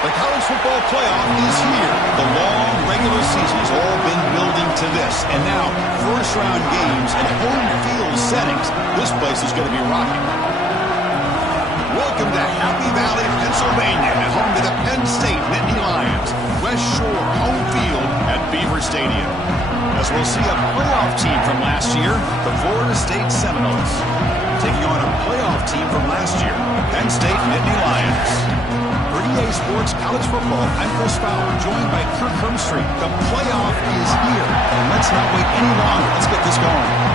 The college football playoff is here. The long regular season has all been building to this. And now, first-round games and home field settings. This place is going to be rocking. Welcome to Happy Valley, Pennsylvania, and home to the Penn State Nittany Lions. West Shore home field at Beaver Stadium. As we'll see a playoff team from last year, the Florida State Seminoles. Taking on a playoff team from last year, Penn State Nittany Lions. For EA Sports College Football, I'm Chris Fowler, joined by Kirk Hermstreet. The playoff is here, and let's not wait any longer. Let's get this going.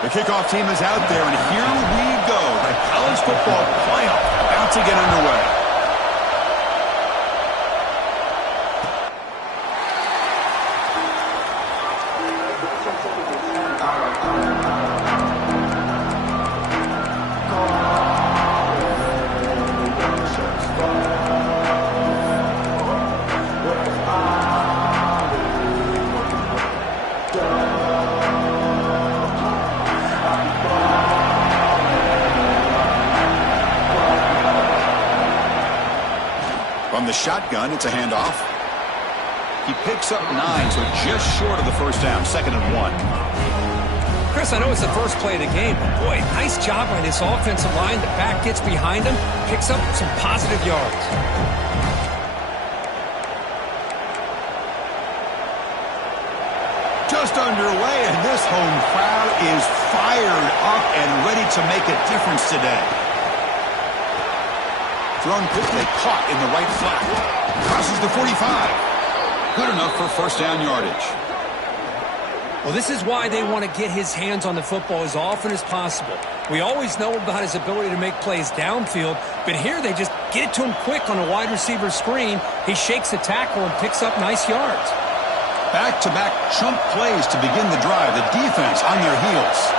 The kickoff team is out there, and here we go. The college football playoff about to get underway. From the shotgun, it's a handoff. He picks up 9, so just short of the first down, 2nd and 1. Chris, I know it's the first play of the game, but boy, nice job by this offensive line. The back gets behind him, picks up some positive yards. Just underway, and this home crowd is fired up and ready to make a difference today. Thrown quickly, caught in the right flat. Crosses the 45. Good enough for first down yardage. Well, this is why they want to get his hands on the football as often as possible. We always know about his ability to make plays downfield, but here they just get it to him quick on a wide receiver screen. He shakes the tackle and picks up nice yards. Back-to-back chunk plays to begin the drive. The defense on their heels.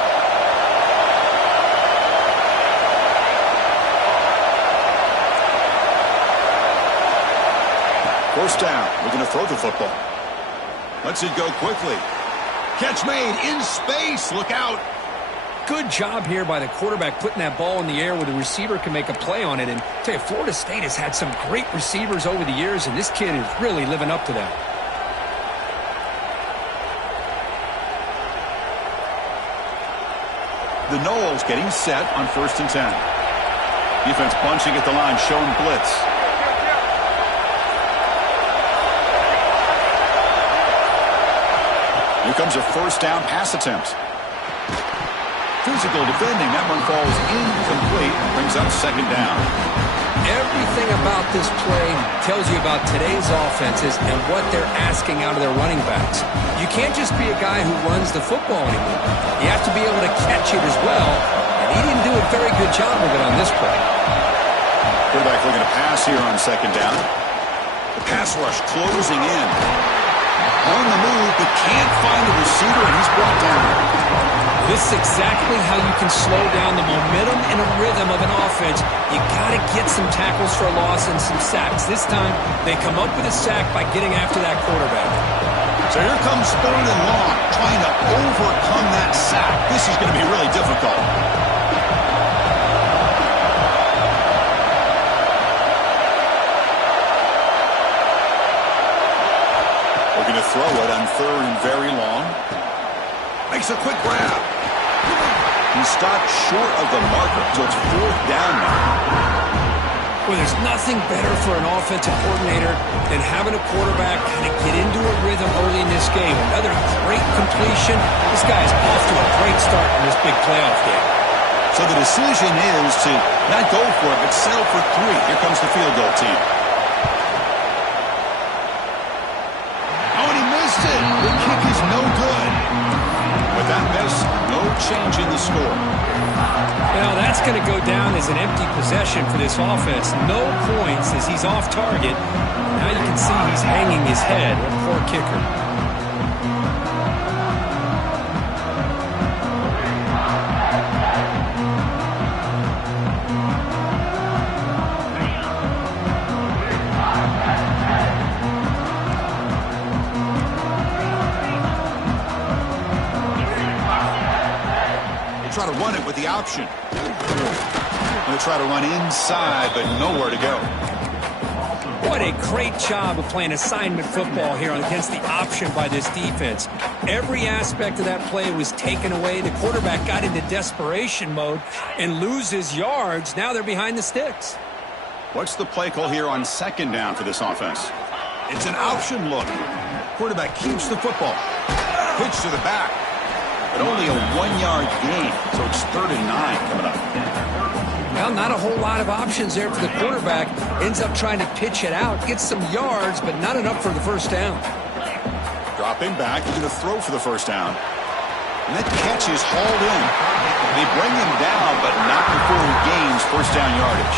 First down. We're going to throw the football. Lets it go quickly. Catch made in space. Look out. Good job here by the quarterback putting that ball in the air where the receiver can make a play on it. And I tell you, Florida State has had some great receivers over the years, and this kid is really living up to that. The Noles getting set on 1st and 10. Defense bunching at the line, showing blitz. Here comes a first down pass attempt. Physical defending. That one falls incomplete. Brings up 2nd down. Everything about this play tells you about today's offenses and what they're asking out of their running backs. You can't just be a guy who runs the football anymore. You have to be able to catch it as well, and he didn't do a very good job of it on this play. Quarterback looking to pass here on 2nd down. The pass rush closing in. On the move, but can't find the receiver, and he's brought down. This is exactly how you can slow down the momentum and a rhythm of an offense. You got to get some tackles for a loss and some sacks. This time, they come up with a sack by getting after that quarterback. So here comes 3rd and long, trying to overcome that sack. This is going to be really difficult. Looking to throw it on 3rd and very long. Makes a quick grab. He stopped short of the marker, so it's 4th down now. Well, there's nothing better for an offensive coordinator than having a quarterback kind of get into a rhythm early in this game. Another great completion. This guy is off to a great start in this big playoff game. So the decision is to not go for it, but settle for 3. Here comes the field goal team. Oh, and he missed it. The kick is no good. With that miss, no change in the score. Well, that's going to go down as an empty possession for this offense. No points as he's off target. Now you can see he's hanging his head. What a poor kicker. Try to run it with the option. Going to try to run inside, but nowhere to go. What a great job of playing assignment football here against the option by this defense. Every aspect of that play was taken away. The quarterback got into desperation mode and loses yards. Now they're behind the sticks. What's the play call here on second down for this offense? It's an option look. Quarterback keeps the football. Pitch to the back. But only a 1-yard gain, so it's 3rd and 9 coming up. Well, not a whole lot of options there for the quarterback. Ends up trying to pitch it out, gets some yards, but not enough for the first down. Dropping back, he's going to throw for the first down. And that catch is hauled in. They bring him down, but not before he gains first down yardage.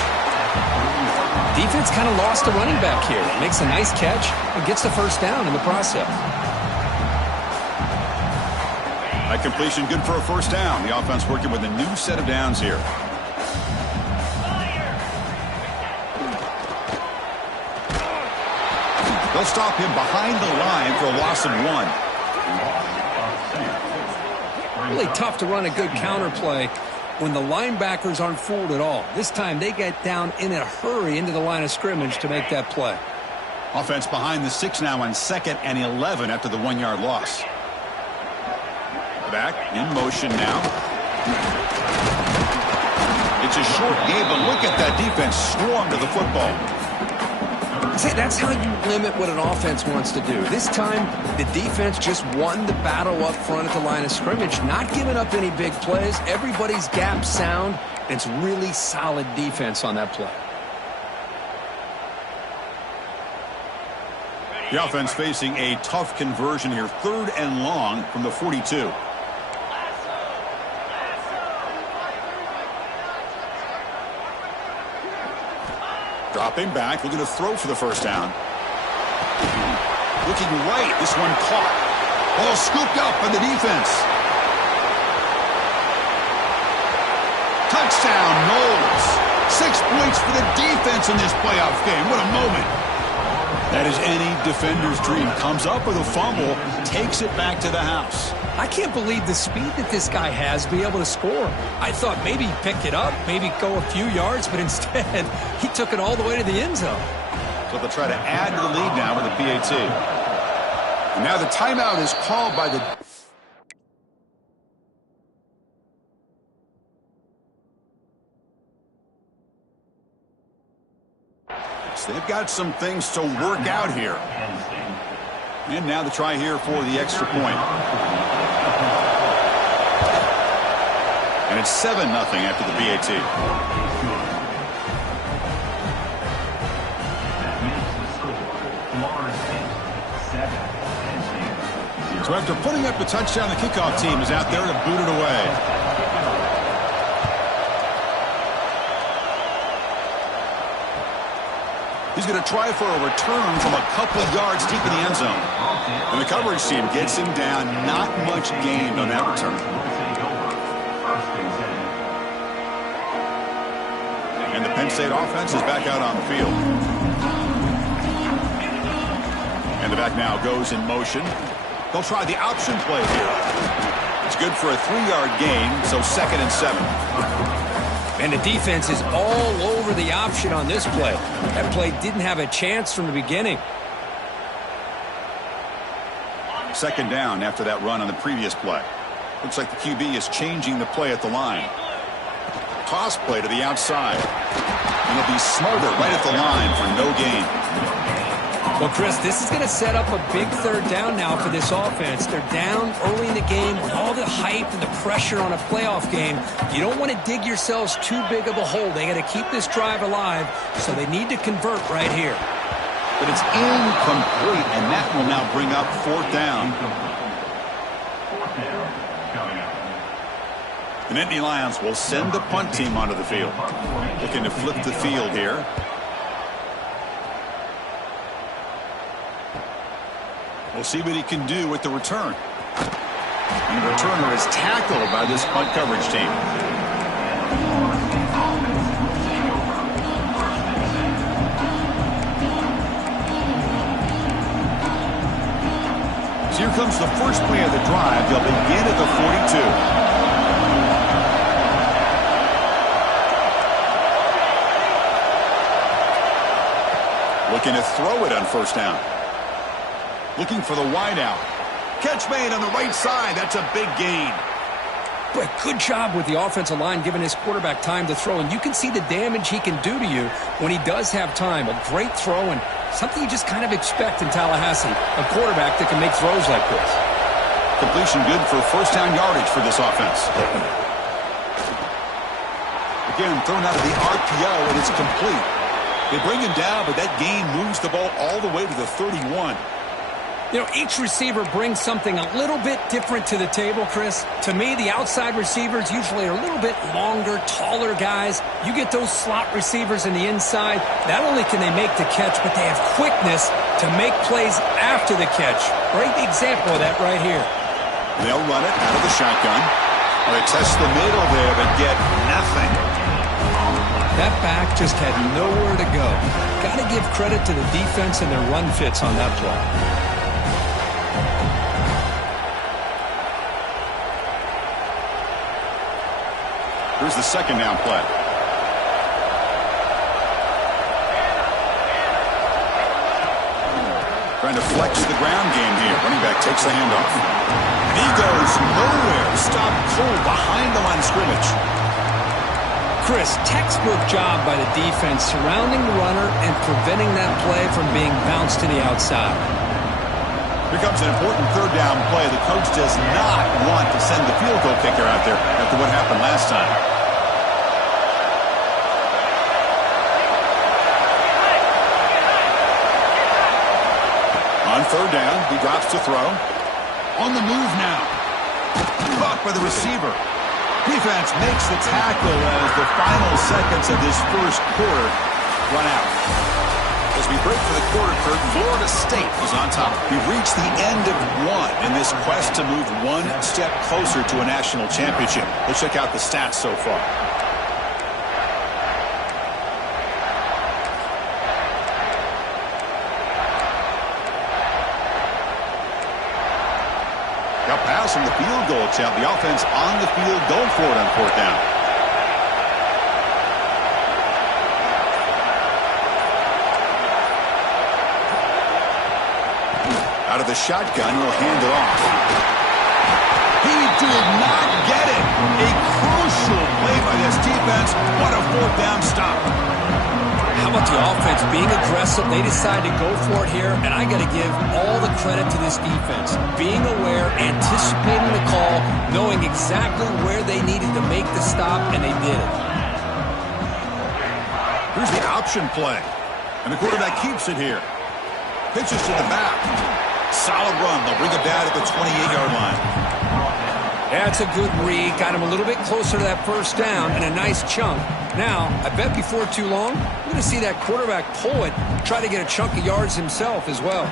Defense kind of lost a running back here. Makes a nice catch and gets the first down in the process. That completion good for a first down. The offense working with a new set of downs here. They'll stop him behind the line for a loss of 1. Really tough to run a good counter play when the linebackers aren't fooled at all. This time they get down in a hurry into the line of scrimmage to make that play. Offense behind the 6 now on 2nd and 11 after the 1-yard loss. Back in motion now. It's a short game, but look at that defense swarm to the football. See, that's how you limit what an offense wants to do. This time, the defense just won the battle up front at the line of scrimmage, not giving up any big plays. Everybody's gap sound. It's really solid defense on that play. The offense facing a tough conversion here. 3rd and long from the 42. Dropping back, looking to throw for the first down. Looking right, this one caught. Ball scooped up by the defense. Touchdown, Knowles. 6 points for the defense in this playoff game. What a moment. That is any defender's dream. Comes up with a fumble, takes it back to the house. I can't believe the speed that this guy has to be able to score. I thought maybe he'd pick it up, maybe go a few yards, but instead he took it all the way to the end zone. So they'll try to add to the lead now with the PAT. And now the timeout is called by the... So they've got some things to work out here. And now the try here for the extra point. And it's 7-0 after the PAT. So after putting up the touchdown, the kickoff team is out there to boot it away. He's going to try for a return from a couple of yards deep in the end zone. And the coverage team gets him down. Not much gained on that return. And the Penn State offense is back out on the field. And the back now goes in motion. They'll try the option play here. It's good for a 3-yard gain, so 2nd and 7. And the defense is all over the option on this play. That play didn't have a chance from the beginning. 2nd down after that run on the previous play. Looks like the QB is changing the play at the line. Toss play to the outside. And it'll be Smolder right at the line for no gain. Well, Chris, this is going to set up a big 3rd down now for this offense. They're down early in the game with all the hype and the pressure on a playoff game. You don't want to dig yourselves too big of a hole. They got to keep this drive alive, so they need to convert right here. But it's incomplete, and that will now bring up 4th down. The Nittany Lions will send the punt team onto the field. Looking to flip the field here. We'll see what he can do with the return. And the returner is tackled by this punt coverage team. So here comes the first play of the drive. They'll begin at the 42. Looking to throw it on first down. Looking for the wide out. Catch made on the right side. That's a big gain. But good job with the offensive line giving his quarterback time to throw. And you can see the damage he can do to you when he does have time. A great throw and something you just kind of expect in Tallahassee. A quarterback that can make throws like this. Completion good for first down yardage for this offense. Again, thrown out of the RPO and it's complete. They bring him down, but that gain moves the ball all the way to the 31. You know, each receiver brings something a little bit different to the table, Chris. To me, the outside receivers usually are a little bit longer, taller guys. You get those slot receivers in the inside. Not only can they make the catch, but they have quickness to make plays after the catch. Great example of that right here. They'll run it out of the shotgun. They test the middle there, but get nothing. That back just had nowhere to go. Got to give credit to the defense and their run fits on that play. Here's the second down play. Trying to flex the ground game here. Running back takes the handoff. And he goes nowhere. Stopped cold behind the line of scrimmage. Chris, textbook job by the defense surrounding the runner and preventing that play from being bounced to the outside. Here comes an important third down play. The coach does not want to send the field goal kicker out there after what happened last time. On third down, he drops to throw. On the move now. Caught by the receiver. Defense makes the tackle as the final seconds of this first quarter run out. As we break for the quarter curtain, Florida State is on top. We've reached the end of one in this quest to move one step closer to a national championship. Let's check out the stats so far. Pass from the field goal attempt. The offense on the field going for it on fourth down. Out of the shotgun, he'll hand it off. He did not get it. A crucial play by this defense. What a fourth down stop. How about the offense being aggressive? They decide to go for it here, and I got to give all the credit to this defense. Being aware, anticipating the call, knowing exactly where they needed to make the stop, and they did it. Here's the option play, and the quarterback keeps it here. Pitches to the back. Solid run. They'll bring it down at the 28-yard line. That's a good read. Got him a little bit closer to that first down and a nice chunk. Now, I bet before too long, we're going to see that quarterback pull it, try to get a chunk of yards himself as well.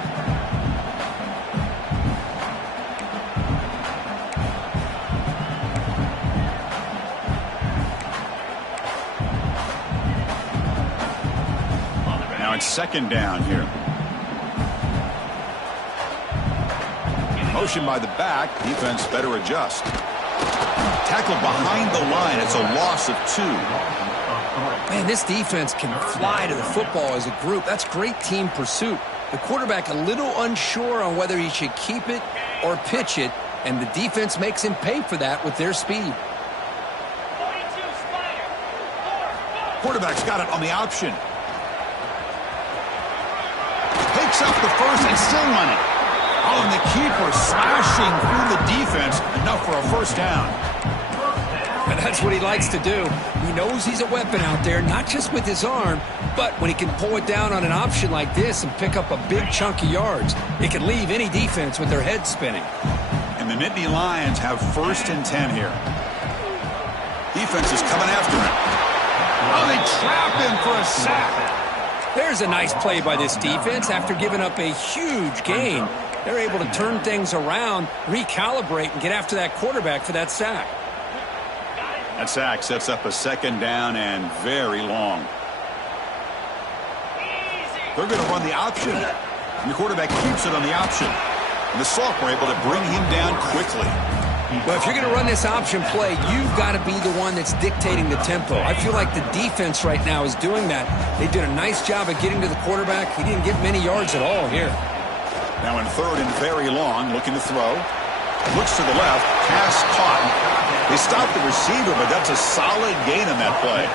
Now it's second down here. Motion by the back. Defense better adjust. Tackled behind the line. It's a loss of 2. Man, this defense can fly to the football as a group. That's great team pursuit. The quarterback a little unsure on whether he should keep it or pitch it, and the defense makes him pay for that with their speed. Quarterback's got it on the option. Picks up the first and still running. Oh, and the keeper slashing through the defense. Enough for a first down. And that's what he likes to do. He knows he's a weapon out there, not just with his arm, but when he can pull it down on an option like this and pick up a big chunk of yards, it can leave any defense with their head spinning. And the Nittany Lions have first and 10 here. Defense is coming after him. Oh, they trap him for a sack. There's a nice play by this defense after giving up a huge gain. They're able to turn things around, recalibrate, and get after that quarterback for that sack. That sack sets up a 2nd down and very long. They're going to run the option. And the quarterback keeps it on the option. And the sophomore able to bring him down quickly. Well, if you're going to run this option play, you've got to be the one that's dictating the tempo. I feel like the defense right now is doing that. They did a nice job of getting to the quarterback. He didn't get many yards at all here. Now in 3rd and very long, looking to throw. Looks to the left, pass caught. They stopped the receiver, but that's a solid gain on that play.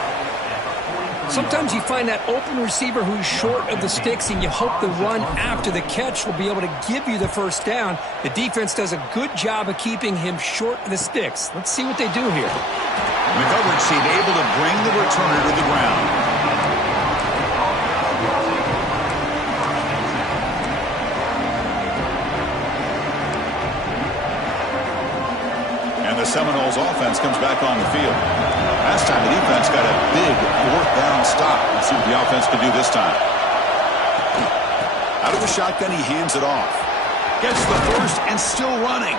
Sometimes you find that open receiver who's short of the sticks, and you hope the run after the catch will be able to give you the 1st down. The defense does a good job of keeping him short of the sticks. Let's see what they do here. The coverage team able to bring the returner to the ground. And the Seminoles offense comes back on the field. Last time the defense got a big 4th down stop. Let's see what the offense can do this time. Out of the shotgun, he hands it off. Gets the 1st and still running.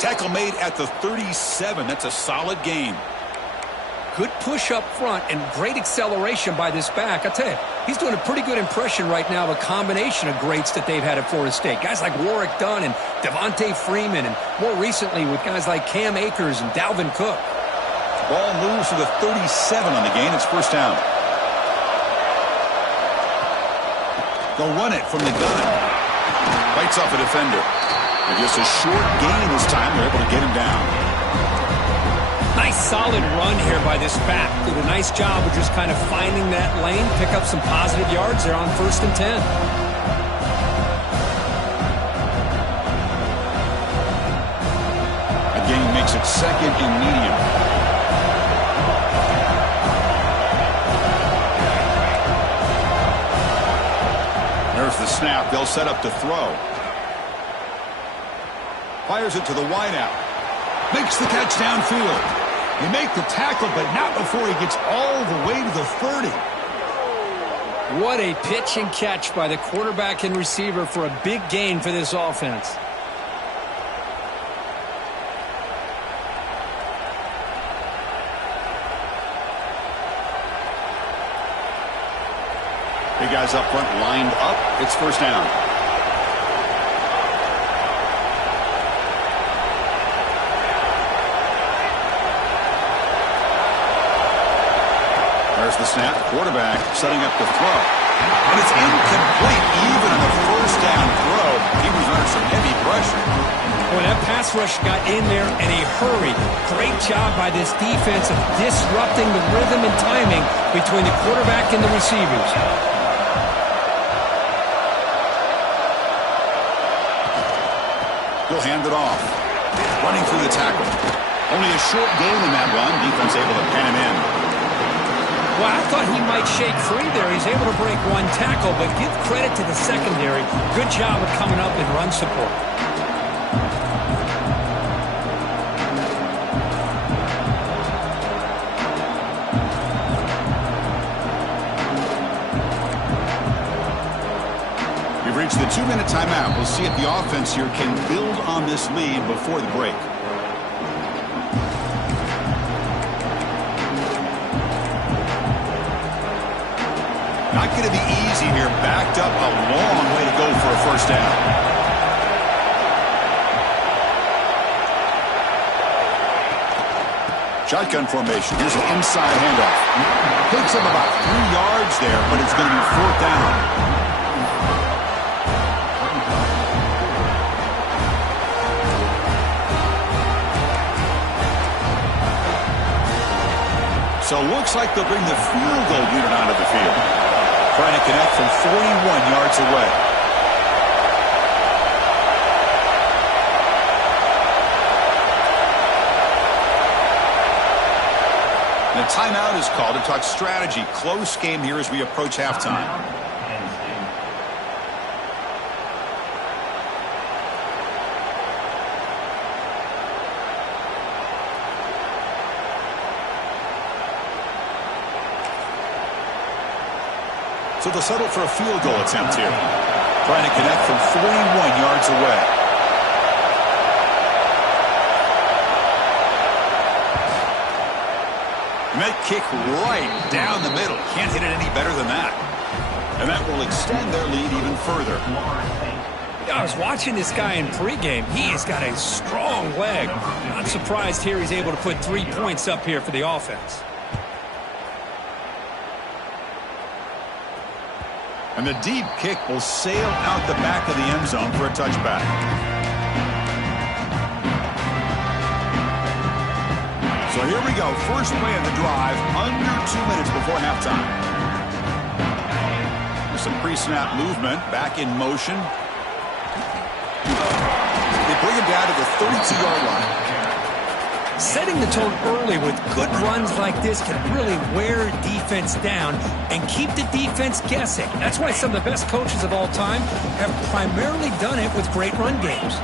Tackle made at the 37. That's a solid gain. Good push up front and great acceleration by this back. I tell you, he's doing a pretty good impression right now of a combination of greats that they've had at Florida State. Guys like Warwick Dunn and Devontae Freeman, and more recently with guys like Cam Akers and Dalvin Cook. Ball moves to the 37 on the gain. It's 1st down. They'll run it from the gun. Bites off a defender. And just a short gain this time. They're able to get him down. Nice solid run here by this back. Did a nice job of just kind of finding that lane, pick up some positive yards there on 1st and 10. A gain makes it 2nd and medium. There's the snap. They'll set up to throw. Fires it to the wideout. Makes the catch downfield. They make the tackle, but not before he gets all the way to the 30. What a pitch and catch by the quarterback and receiver for a big gain for this offense. Big guys up front lined up. It's 1st down. There's the snap. Quarterback setting up the throw. And it's incomplete even on the 1st down throw. He was under some heavy pressure. Boy, that pass rush got in there in a hurry. Great job by this defense of disrupting the rhythm and timing between the quarterback and the receivers. He'll hand it off. Running through the tackle. Only a short gain in that run. Defense able to pen him in. Well, I thought he might shake free there. He's able to break 1 tackle, but give credit to the secondary. Good job of coming up and run support. We've reached the 2-minute timeout. We'll see if the offense here can build on this lead before the break. Not going to be easy here. Backed up a long way to go for a 1st down. Shotgun formation. Here's an inside handoff. Picks up about 3 yards there, but it's going to be 4th down. So it looks like they'll bring the field goal unit onto the field. Trying to connect from 41 yards away. And a timeout is called to talk strategy. Close game here as we approach halftime. So they'll settle for a field goal attempt here. Trying to connect from 41 yards away. And that kick right down the middle. Can't hit it any better than that. And that will extend their lead even further. I was watching this guy in pregame. He has got a strong leg. Not surprised here he's able to put 3 points up here for the offense. And the deep kick will sail out the back of the end zone for a touchback. So here we go. First play of the drive, under 2 minutes before halftime. There's some pre-snap movement, back in motion. They bring him down to the 32-yard line. Setting the tone early with good runs like this can really wear defense down and keep the defense guessing. That's why some of the best coaches of all time have primarily done it with great run games.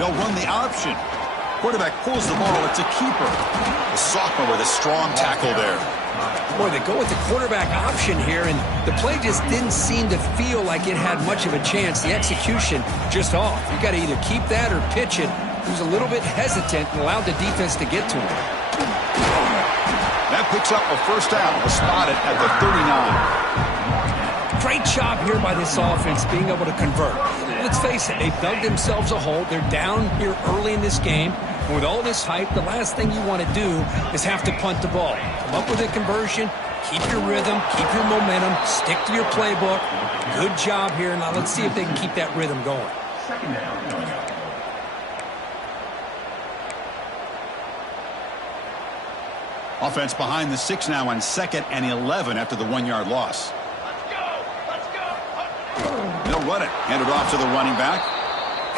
They'll run the option. Quarterback pulls the ball. It's a keeper. The sophomore with a strong tackle there. Boy, they go with the quarterback option here, and the play just didn't seem to feel like it had much of a chance. The execution just off. You got to either keep that or pitch it. He was a little bit hesitant and allowed the defense to get to him. That picks up a first down. A spotted at the 39. Great job here by this offense being able to convert. Let's face it, they've dug themselves a hole. They're down here early in this game. And with all this hype, the last thing you want to do is have to punt the ball. Come up with a conversion, keep your rhythm, keep your momentum, stick to your playbook. Good job here. Now let's see if they can keep that rhythm going. Second down. Offense behind the 6 now on 2nd and 11 after the 1-yard loss. They'll run it. Hand it off to the running back.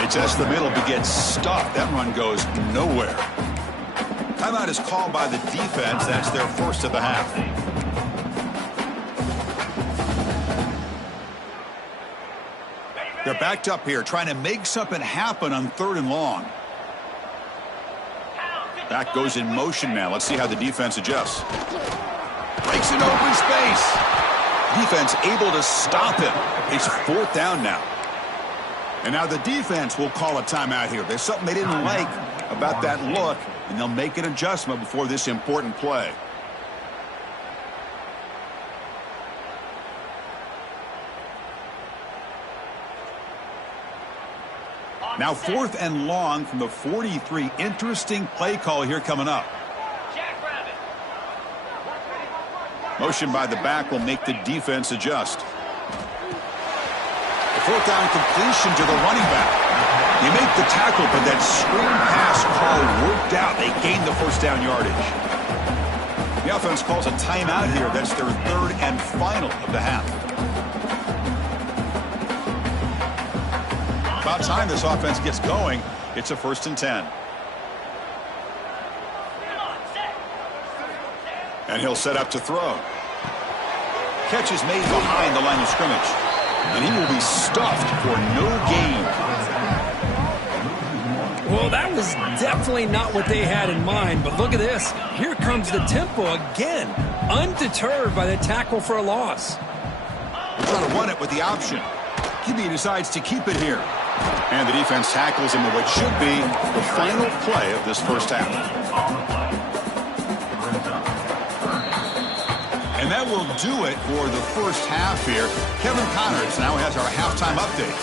It tests the middle but gets stuffed. That run goes nowhere. Timeout is called by the defense. That's their first of the half. They're backed up here trying to make something happen on 3rd and long. Back goes in motion now. Let's see how the defense adjusts. Breaks an open space. Defense able to stop him. It's 4th down now. And now the defense will call a timeout here. There's something they didn't like about that look, and they'll make an adjustment before this important play. Now 4th and long from the 43. Interesting play call here coming up. Motion by the back will make the defense adjust. The 4th down completion to the running back. They make the tackle, but that screen pass call worked out. They gained the first down yardage. The offense calls a timeout here. That's their 3rd and final of the half. About time this offense gets going. It's a 1st and 10. And he'll set up to throw. Catch is made behind the line of scrimmage. And he will be stuffed for no gain. Well, that was definitely not what they had in mind. But look at this. Here comes the tempo again. Undeterred by the tackle for a loss. We're trying to run it with the option. QB decides to keep it here. And the defense tackles him in what should be the final play of this first half. And that will do it for the first half here. Kevin Connors now has our halftime update.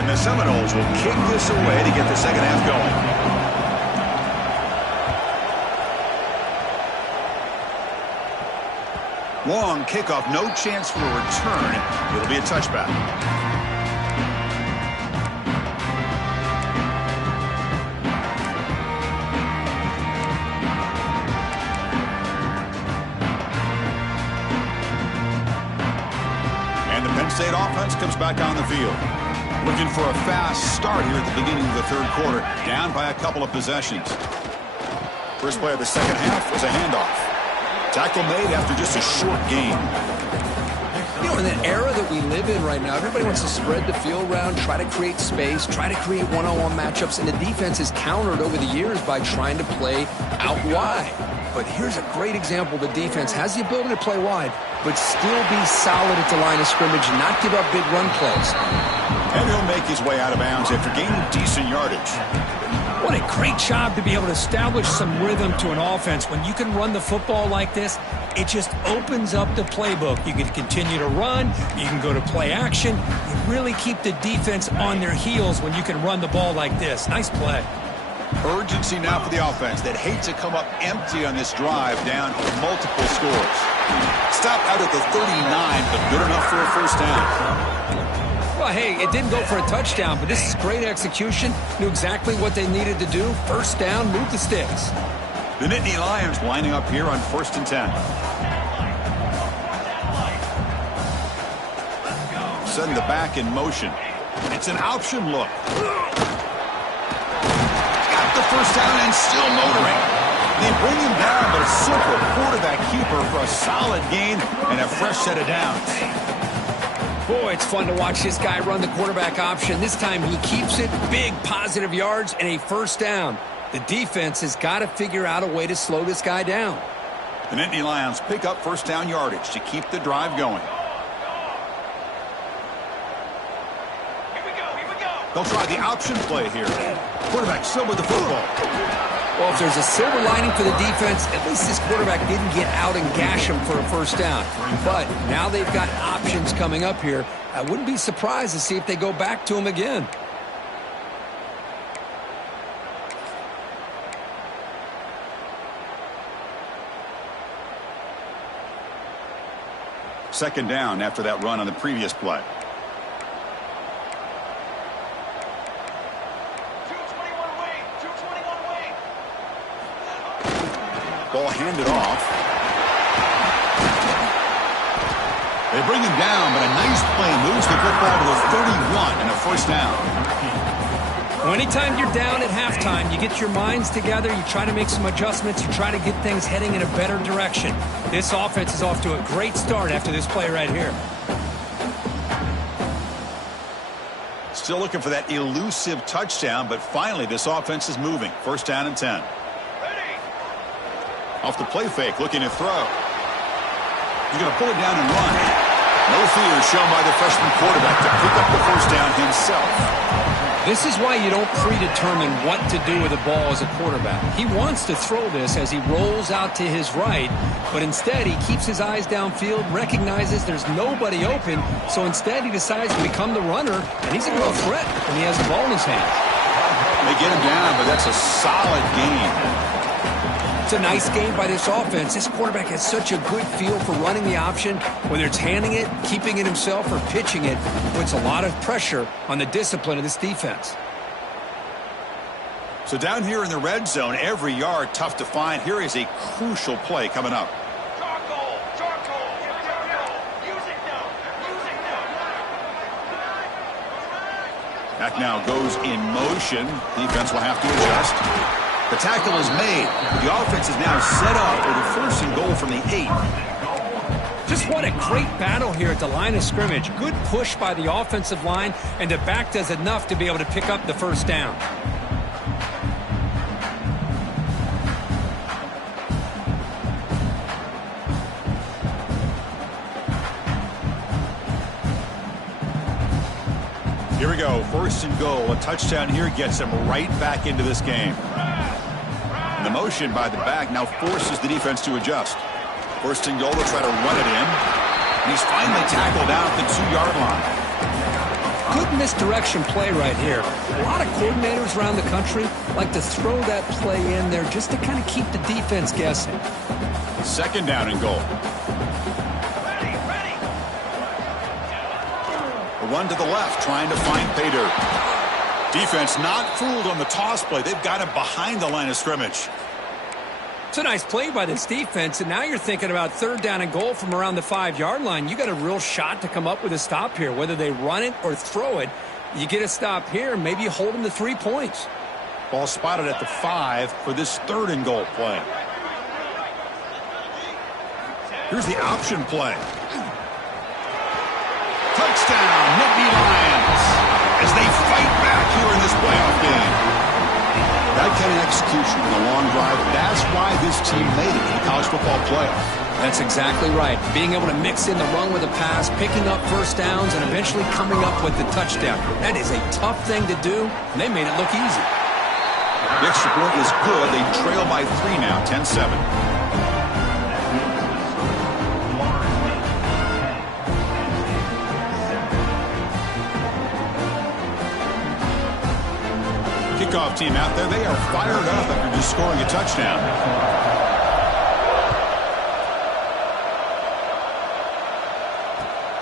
And the Seminoles will kick this away to get the second half going. Long kickoff, no chance for a return. It'll be a touchback. And the Penn State offense comes back on the field. Looking for a fast start here at the beginning of the 3rd quarter. Down by a couple of possessions. First play of the second half was a handoff. Tackle made after just a short gain. You know, in the era that we live in right now, everybody wants to spread the field around, try to create space, try to create one-on-one matchups, and the defense is countered over the years by trying to play out wide. But here's a great example. The defense has the ability to play wide, but still be solid at the line of scrimmage, not give up big run plays. And he'll make his way out of bounds after gaining decent yardage. What a great job to be able to establish some rhythm to an offense. When you can run the football like this, it just opens up the playbook. You can continue to run. You can go to play action. You really keep the defense on their heels when you can run the ball like this. Nice play. Urgency now for the offense that hates to come up empty on this drive down multiple scores. Stopped out at the 39, but good enough for a first down. Well, hey, it didn't go for a touchdown, but this is great execution. Knew exactly what they needed to do. First down, move the sticks. The Nittany Lions lining up here on 1st and 10. Setting the back in motion. It's an option look. Got the first down and still motoring. They bring him down, but a simple quarterback keeper for a solid gain and a fresh set of downs. Boy, it's fun to watch this guy run the quarterback option. This time he keeps it, big positive yards, and a first down. The defense has got to figure out a way to slow this guy down. The Nittany Lions pick up first down yardage to keep the drive going. They'll try the option play here. Quarterback still with the football. Well, if there's a silver lining for the defense, at least this quarterback didn't get out and gash him for a first down. But now they've got options coming up here. I wouldn't be surprised to see if they go back to him again. Second down after that run on the previous play. Ball handed off. They bring him down, but a nice play moves the football to the 31 and a first down. Well, anytime you're down at halftime, you get your minds together, you try to make some adjustments, you try to get things heading in a better direction. This offense is off to a great start after this play right here. Still looking for that elusive touchdown, but finally this offense is moving. First down and 10. Off the play fake, looking to throw. He's going to pull it down and run. No fear shown by the freshman quarterback to pick up the first down himself. This is why you don't predetermine what to do with the ball as a quarterback. He wants to throw this as he rolls out to his right, but instead he keeps his eyes downfield, recognizes there's nobody open, so instead he decides to become the runner, and he's a real threat when he has the ball in his hands. They get him down, but that's a solid gain. It's a nice game by this offense. This quarterback has such a good feel for running the option. Whether it's handing it, keeping it himself, or pitching it, puts a lot of pressure on the discipline of this defense. So down here in the red zone, every yard tough to find. Here is a crucial play coming up. Back now goes in motion. Defense will have to adjust. The tackle is made. The offense is now set up for the first and goal from the 8. Just what a great battle here at the line of scrimmage. Good push by the offensive line, and the back does enough to be able to pick up the first down. Here we go. First and goal. A touchdown here gets them right back into this game. The motion by the back now forces the defense to adjust. First and goal, they'll try to run it in. And he's finally tackled out at the 2-yard line. Good misdirection play right here. A lot of coordinators around the country like to throw that play in there just to kind of keep the defense guessing. Second down and goal. A run to the left, trying to find pay dirt. Defense not fooled on the toss play. They've got him behind the line of scrimmage. It's a nice play by this defense, and now you're thinking about third down and goal from around the 5-yard line. You got a real shot to come up with a stop here. Whether they run it or throw it, you get a stop here, maybe you hold them to 3 points. Ball spotted at the 5 for this third and goal play. Here's the option play. That kind of execution in the long drive, that's why this team made it to the college football playoff. That's exactly right. Being able to mix in the run with a pass, picking up first downs, and eventually coming up with the touchdown. That is a tough thing to do, and they made it look easy. The extra point is good. They trail by 3 now, 10-7. Kickoff team out there. They are fired up after just scoring a touchdown.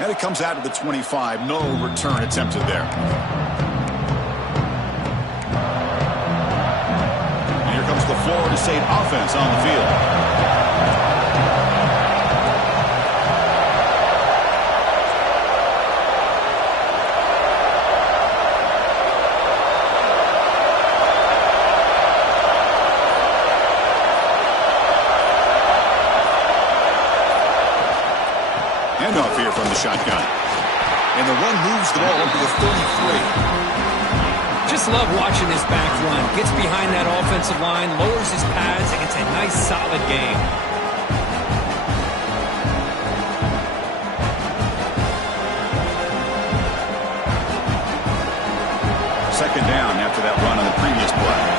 And it comes out to the 25. No return attempted there. And here comes the Florida State offense on the field. Handoff here from the shotgun. And the run moves the ball up to the 33. Just love watching this back run. Gets behind that offensive line, lowers his pads, and gets a nice solid gain. Second down after that run on the previous play.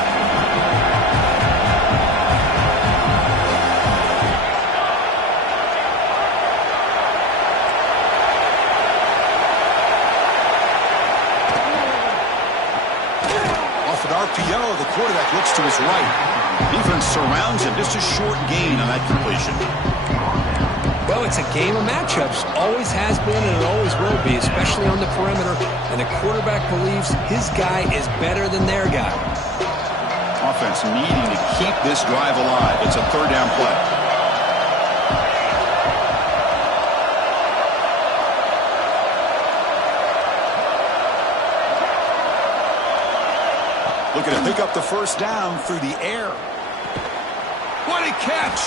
RPO, the quarterback looks to his right. Defense surrounds him. Just a short gain on that completion. Well, it's a game of matchups. Always has been and it always will be, especially on the perimeter. And the quarterback believes his guy is better than their guy. Offense needing to keep this drive alive. It's a third down play. Looking to pick up the first down through the air. What a catch!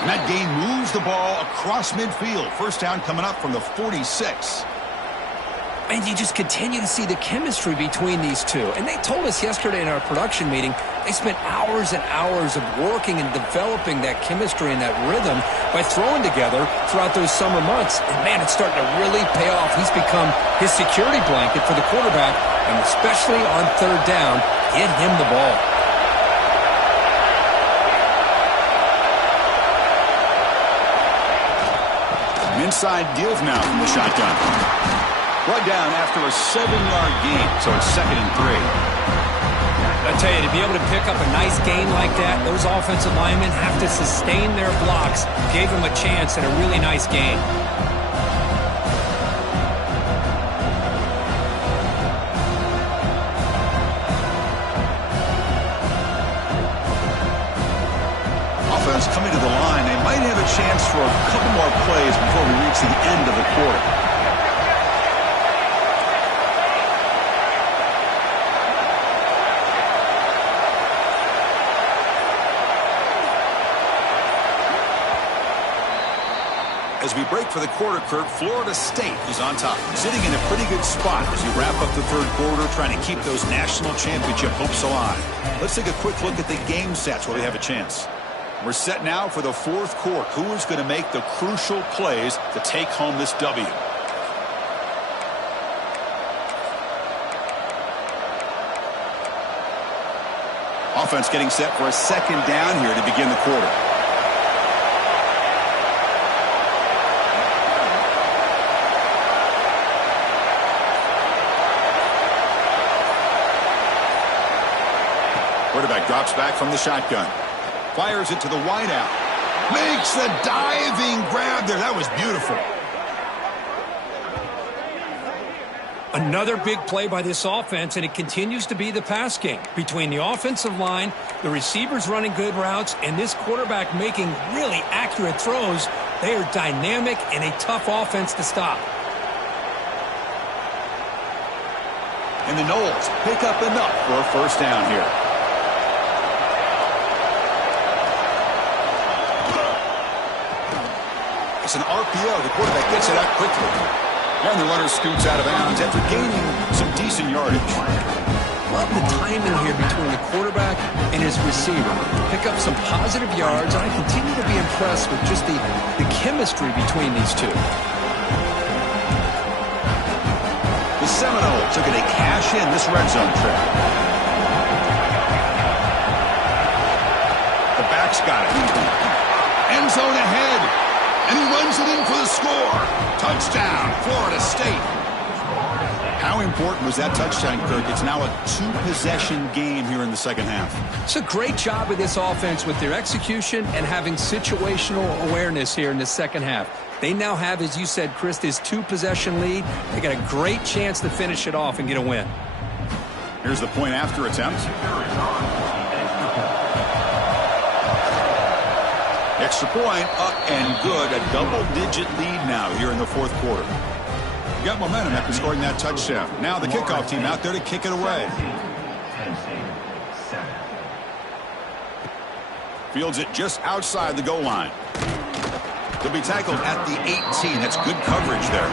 And that gain moves the ball across midfield. First down coming up from the 46. And you just continue to see the chemistry between these two. And they told us yesterday in our production meeting, they spent hours and hours of working and developing that chemistry and that rhythm by throwing together throughout those summer months. And, man, it's starting to really pay off. He's become his security blanket for the quarterback, and especially on third down, get him the ball. An inside give now from the shotgun. Brought down after a 7-yard gain, so it's 2nd and 3. I tell you, to be able to pick up a nice gain like that, those offensive linemen have to sustain their blocks. Gave him a chance at a really nice gain. Offense coming to the line. They might have a chance for a couple more plays before we reach the end of the quarter. As we break for the quarter, Kurt, Florida State is on top, sitting in a pretty good spot as we wrap up the third quarter, trying to keep those national championship hopes alive. Let's take a quick look at the game sets where we have a chance. We're set now for the fourth quarter. Who is going to make the crucial plays to take home this W? Offense getting set for a second down here to begin the quarter. Quarterback drops back from the shotgun. Fires it to the wideout. Makes the diving grab there. That was beautiful. Another big play by this offense, and it continues to be the pass game. Between the offensive line, the receivers running good routes, and this quarterback making really accurate throws, they are dynamic and a tough offense to stop. And the Noles pick up enough for a first down here. It's an RPO. The quarterback gets it out quickly. And the runner scoots out of bounds after gaining some decent yardage. Love the timing here between the quarterback and his receiver. Pick up some positive yards, and I continue to be impressed with just the chemistry between these two. The Seminoles are going to cash in this red zone trip. The back's got it. End zone ahead. And he runs it in for the score. Touchdown, Florida State. How important was that touchdown, Kirk? It's now a two-possession game here in the second half. It's a great job of this offense with their execution and having situational awareness here in the second half. They now have, as you said, Chris, this two-possession lead. They got a great chance to finish it off and get a win. Here's the point after attempt. Extra point, up and good. A double-digit lead now here in the fourth quarter. You got momentum after scoring that touchdown. Now the kickoff team out there to kick it away. Fields it just outside the goal line. He'll be tackled at the 18. That's good coverage there.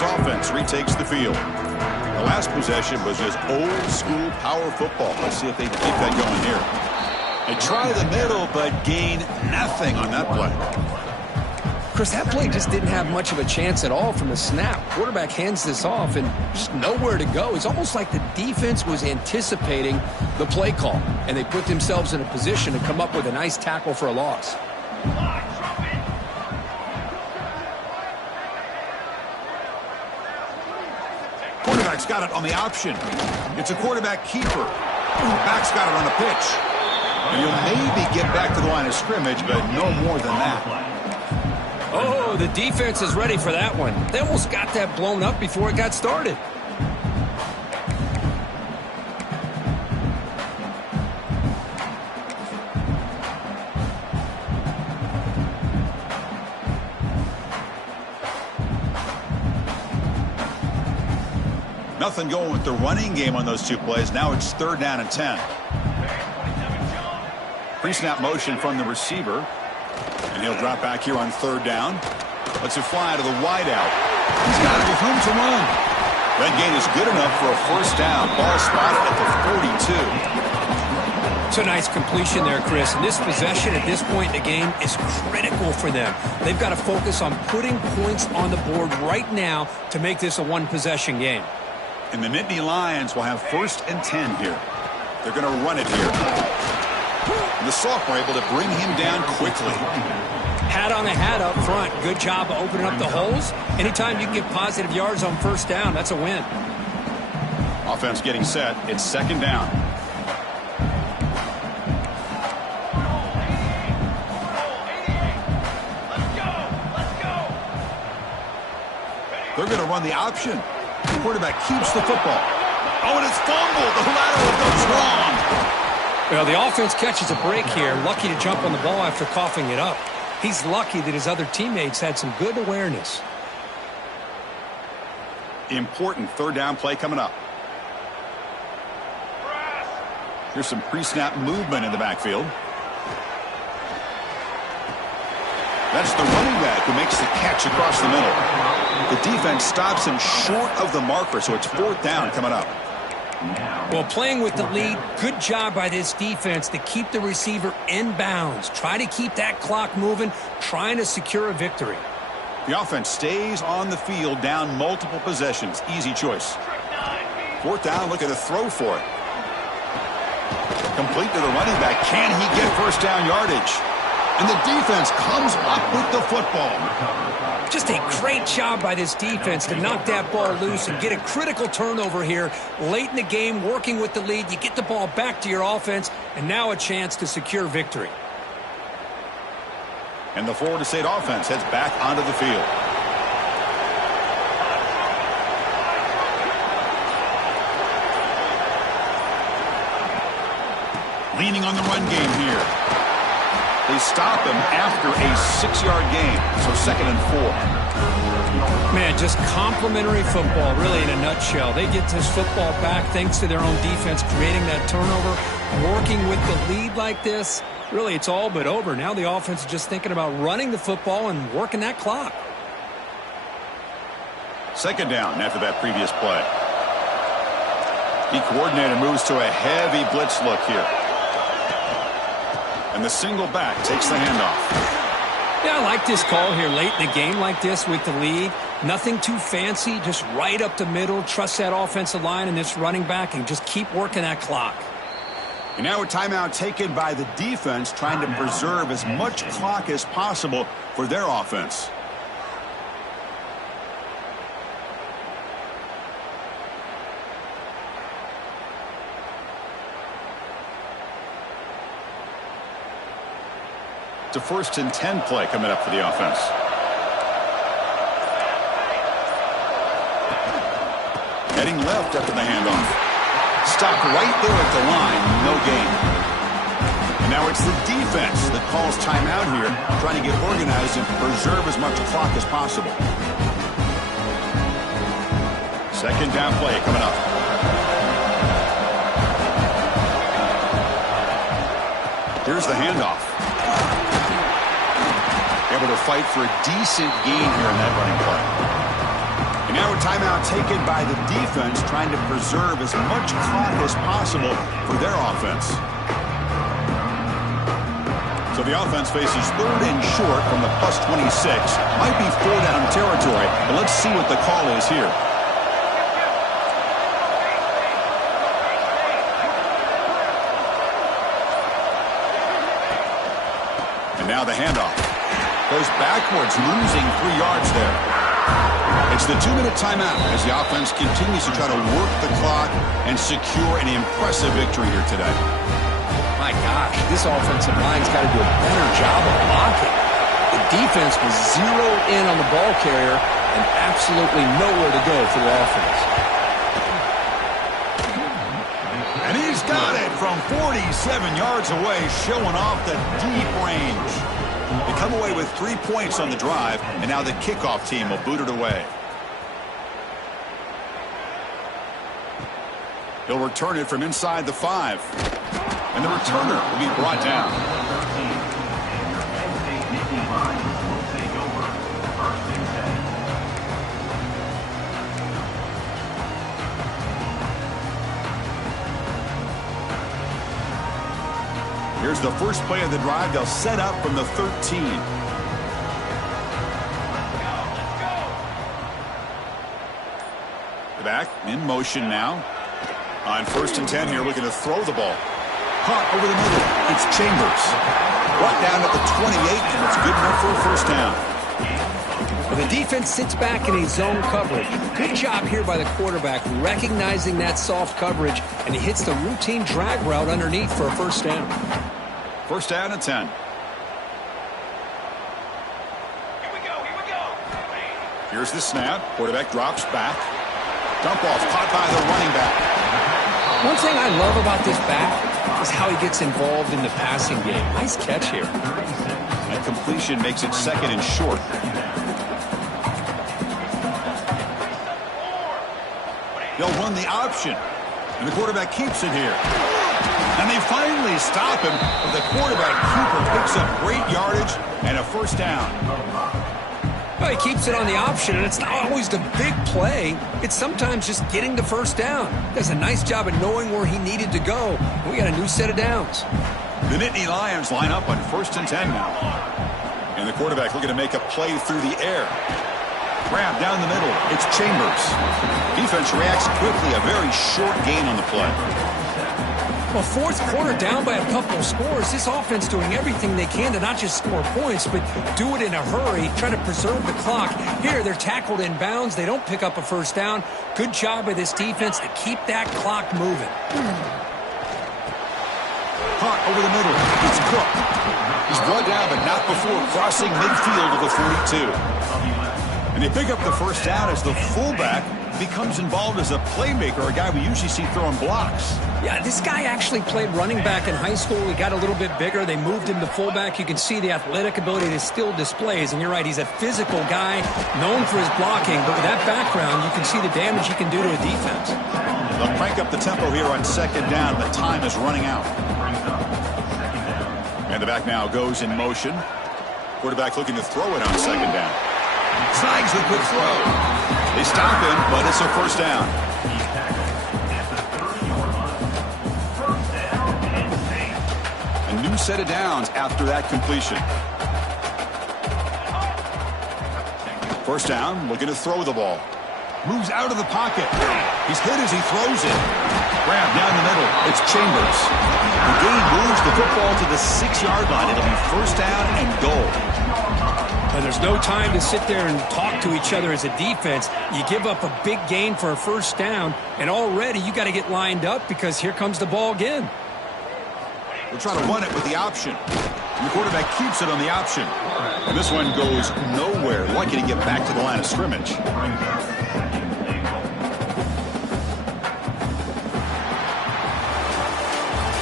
Offense retakes the field. The last possession was just old school power football. Let's see if they keep that going here. They try the middle but gain nothing on that play. Chris, that play just didn't have much of a chance at all from the snap. Quarterback hands this off and just nowhere to go. It's almost like the defense was anticipating the play call, and they put themselves in a position to come up with a nice tackle for a loss. Quarterback's got it on the option. It's a quarterback keeper. Back's got it on the pitch. And you'll maybe get back to the line of scrimmage, but no more than that. Oh, the defense is ready for that one. They almost got that blown up before it got started. Nothing going with the running game on those two plays. Now it's 3rd down and 10. Pre-snap motion from the receiver. And he'll drop back here on 3rd down. Lets it fly to the wideout. He's got it with room to run. That gain is good enough for a 1st down. Ball spotted at the 42. It's a nice completion there, Chris. And this possession at this point in the game is critical for them. They've got to focus on putting points on the board right now to make this a one-possession game. And the Nittany Lions will have 1st and 10 here. They're going to run it here. And the sophomore able to bring him down quickly. Hat on the hat up front. Good job of opening up the holes. Anytime you can get positive yards on 1st down, that's a win. Offense getting set. It's 2nd down. They're going to run the option. The quarterback keeps the football. Oh, and it's fumbled. The lateral goes wrong. Well, the offense catches a break here. Lucky to jump on the ball after coughing it up. He's lucky that his other teammates had some good awareness. Important 3rd down play coming up. Here's some pre-snap movement in the backfield. That's the running back who makes the catch across the middle. The defense stops him short of the marker, so it's 4th down coming up. Well, playing with the lead, good job by this defense to keep the receiver in bounds. Try to keep that clock moving, trying to secure a victory. The offense stays on the field, down multiple possessions. Easy choice. 4th down, look at a throw for it. Complete to the running back. Can he get 1st down yardage? And the defense comes up with the football. Just a great job by this defense to knock that ball loose and get a critical turnover here late in the game, working with the lead. You get the ball back to your offense, and now a chance to secure victory. And the Florida State offense heads back onto the field. Leaning on the run game here. They stop him after a 6-yard gain, so 2nd and 4. Man, just complimentary football, really, in a nutshell. They get this football back thanks to their own defense, creating that turnover, working with the lead like this. Really, it's all but over. Now the offense is just thinking about running the football and working that clock. 2nd down after that previous play. The coordinator moves to a heavy blitz look here. And the single back takes the handoff. Yeah, I like this call here late in the game like this with the lead. Nothing too fancy, just right up the middle. Trust that offensive line and this running back and just keep working that clock. And now a timeout taken by the defense, trying to preserve as much clock as possible for their offense. It's a 1st and 10 play coming up for the offense. Heading left after the handoff. Stopped right there at the line, no gain. And now it's the defense that calls timeout here, trying to get organized and preserve as much clock as possible. 2nd down play coming up. Here's the handoff. Able to fight for a decent gain here in that running play. And now a timeout taken by the defense, trying to preserve as much clock as possible for their offense. So the offense faces 3rd and short from the +26. Might be 4-down territory, but let's see what the call is here. And now the handoff. Goes backwards, losing 3 yards there. It's the 2-minute timeout as the offense continues to try to work the clock and secure an impressive victory here today. My gosh, this offensive line's got to do a better job of blocking. The defense was zeroed in on the ball carrier and absolutely nowhere to go for the offense. And he's got it from 47 yards away, showing off the deep range. They come away with 3 points on the drive, and now the kickoff team will boot it away. He'll return it from inside the 5. And the returner will be brought down. Here's the first play of the drive. They'll set up from the 13. Back in motion now. On 1st and 10 here, looking to throw the ball. Caught over the middle. It's Chambers. Brought down at the 28, and it's good enough for a 1st down. Well, the defense sits back in a zone coverage. Good job here by the quarterback, recognizing that soft coverage, and he hits the routine drag route underneath for a 1st down. 1st down and 10. Here we go. Here's the snap. Quarterback drops back. Dump off caught by the running back. One thing I love about this back is how he gets involved in the passing game. Nice catch here. That completion makes it 2nd and short. They'll run the option. And the quarterback keeps it here. And they finally stop him, but the quarterback keeper picks up great yardage and a 1st down. Well, he keeps it on the option, and it's not always the big play. It's sometimes just getting the 1st down. Does a nice job of knowing where he needed to go. We got a new set of downs. The Nittany Lions line up on 1st and 10 now. And the quarterback looking to make a play through the air. Grab down the middle. It's Chambers. Defense reacts quickly. A very short gain on the play. Well, 4th quarter down by a couple of scores. This offense doing everything they can to not just score points, but do it in a hurry, try to preserve the clock. Here, they're tackled in bounds. They don't pick up a 1st down. Good job by this defense to keep that clock moving. Caught over the middle. It's Cook. He's brought down, but not before crossing midfield of the 42. And they pick up the first down as the fullback becomes involved as a playmaker, a guy we usually see throwing blocks. Yeah, this guy actually played running back in high school. He got a little bit bigger. They moved him to fullback. You can see the athletic ability that still displays. And you're right, he's a physical guy, known for his blocking. But with that background, you can see the damage he can do to a defense. They'll crank up the tempo here on second down. The time is running out. And the back now goes in motion. Quarterback looking to throw it on second down. Snags the quick throw. They stop him, but it's a first down. A new set of downs after that completion. First down, looking to throw the ball. Moves out of the pocket. He's hit as he throws it. Grab down the middle. It's Chambers. The gain moves the football to the 6-yard line. It'll be first down and goal. And there's no time to sit there and talk to each other as a defense. You give up a big gain for a first down, and already you got to get lined up because here comes the ball again. We're trying to run it with the option. And the quarterback keeps it on the option. And this one goes nowhere. Lucky to get back to the line of scrimmage.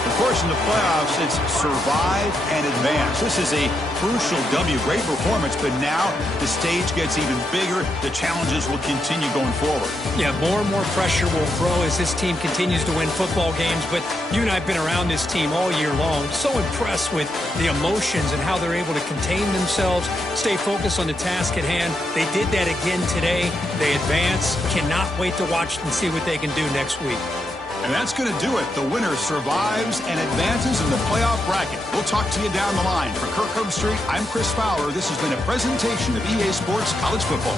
Of course, in the playoffs, it's survive and advance. This is a crucial W. Great performance, but now the stage gets even bigger. The challenges will continue going forward. Yeah, more and more pressure will grow as this team continues to win football games. But you and I have been around this team all year long. So impressed with the emotions and how they're able to contain themselves, stay focused on the task at hand. They did that again today. They advance. Cannot wait to watch and see what they can do next week. And that's going to do it. The winner survives and advances in the playoff bracket. We'll talk to you down the line. For Kirk Street, I'm Chris Fowler. This has been a presentation of EA Sports College Football.